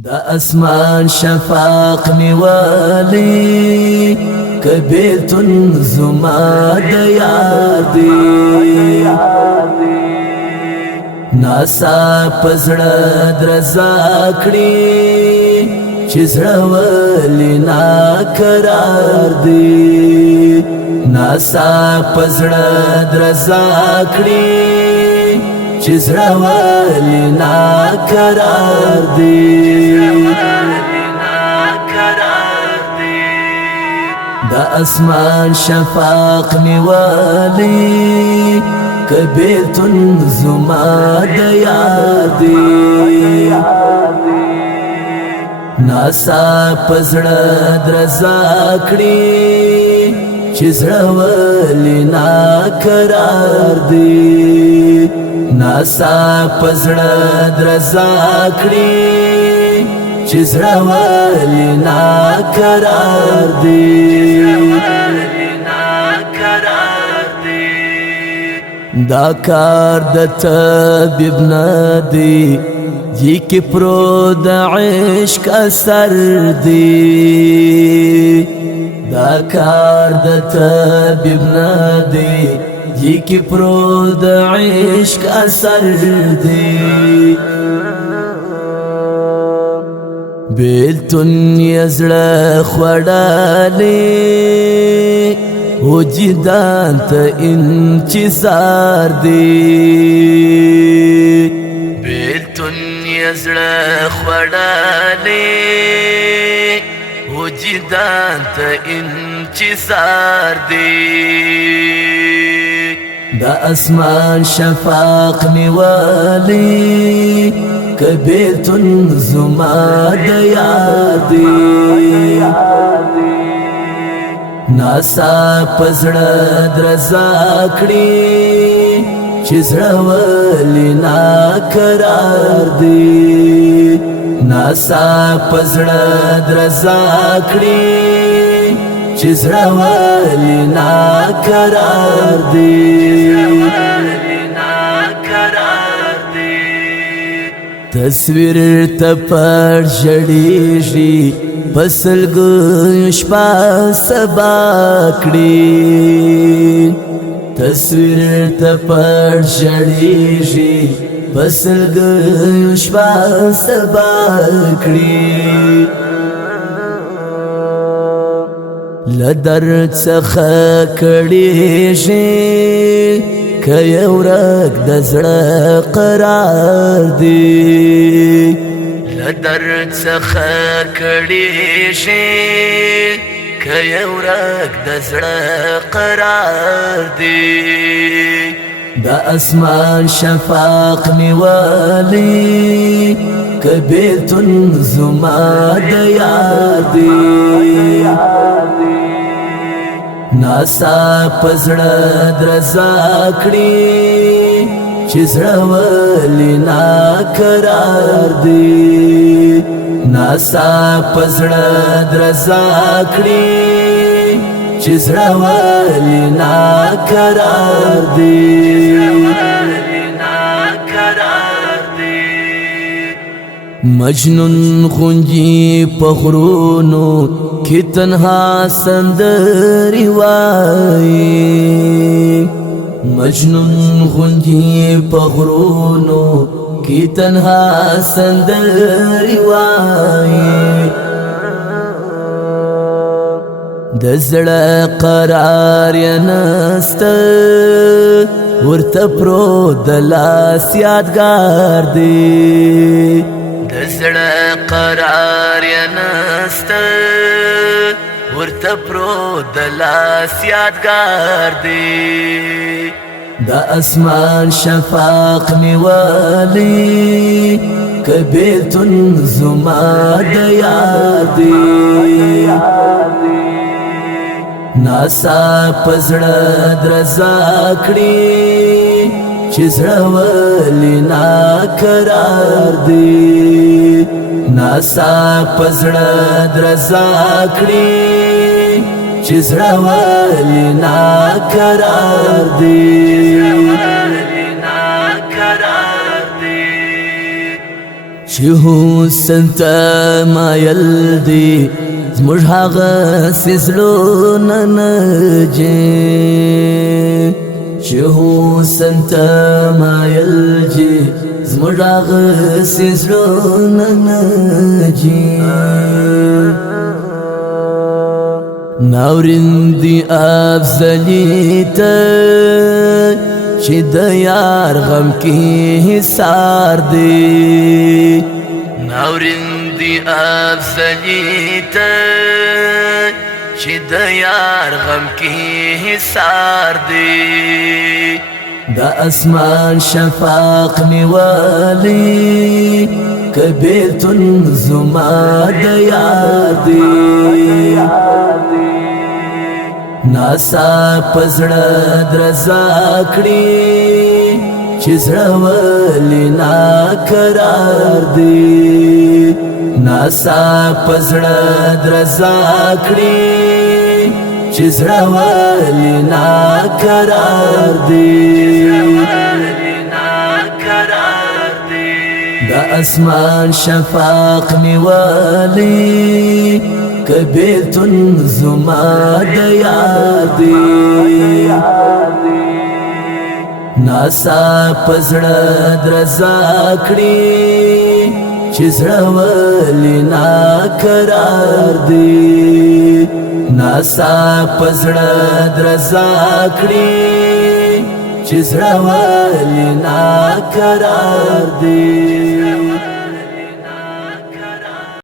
دا اسمان شفاق نیوالی کبیلتن زما د یادی ناسا پزړه درزا کړی چې زړه ولې ناقرار دی ناسا پزړه درزا کړی چې زړه ولې ناقرار دی دا اسمان شفاق نیوالی کبیلتن زما د یادی ناسا پزړه درزا کړی چې زړه ولې ناقرار دی ناسا پزړه درزا کړی چې زړه ولې ناقرار دی دا کار د طبیب ندی جی کی پرو د عشق اثر دی دا کار د طبیب ندی جی کی پرو د عشق اثر دی بیلتن یزړه خوړالی وجدان ته انتظار دی بیلتن یزړه خوړالی وجدان ته انتظار دی دا اسمان شفاق نیوالی کبیلتن زما د یادی ناسا پزړه درزا کړی چې زړه ولې ناقرار دی ناسا پزړه درزا کړی چې زړه ولې ناقرار دی تصویر ته پر جړیږي پسلګو شپه سبا کړی تصویر ته پر جړیږي پسلګو شپه سبا کړی لدر څخه کړیږي که یو رګ د زړه قرار دی لدر څخه کړیږي که یو رګ د زړه قرار دی دا اسمان شفاق نیوالی کبیلتن زما د یادی ناسا پزړه درزا کړی چې زړه ولې ناقرار دی ناسا پزړه درزا کړی چې زړه ولې ناقرار دی مجنون غونجی پخرونو کی تنها سندری وای مجنون غونجی پخرونو کی تنها سندری وای د زړه قرار یا نست ورته پرو د لاس یادګار دی د زړه قرار یا نست ورته پرو د لاس یادګار دی دا اسمان شفاق نیوالی کبیلتن زما د یادی ناسا پزړه درزا کړی چې زړه ولې ناقرار دی ناسا پزړه درزا کړی چې زړه ولې ناقرار دی چې حسن ته مایل دی زموږ هغه زړونه نه جي چې حسن ته مایل جي زموږ هغه زړونه نه جي ناورین دی افضلی ته چې د یار غم کې حصار دی ناورین دی افضلی ته چې د یار غم کې حصار دی د اسمان شفاق نیوالی کبیلتون زما د یار دی ناسا پزړه درزا کړی چې زړه ولې ناقرار دی ناسا پزړه درزا کړی چې زړه ولې ناقرار دی د اسمان شفاق نیوالی کبیلتون زما د یار دی ناسا پزړه درزا کړی چې زړه ولې ناقرار دی ناسا پزړه درزا کړی چې زړه ولې ناقرار دی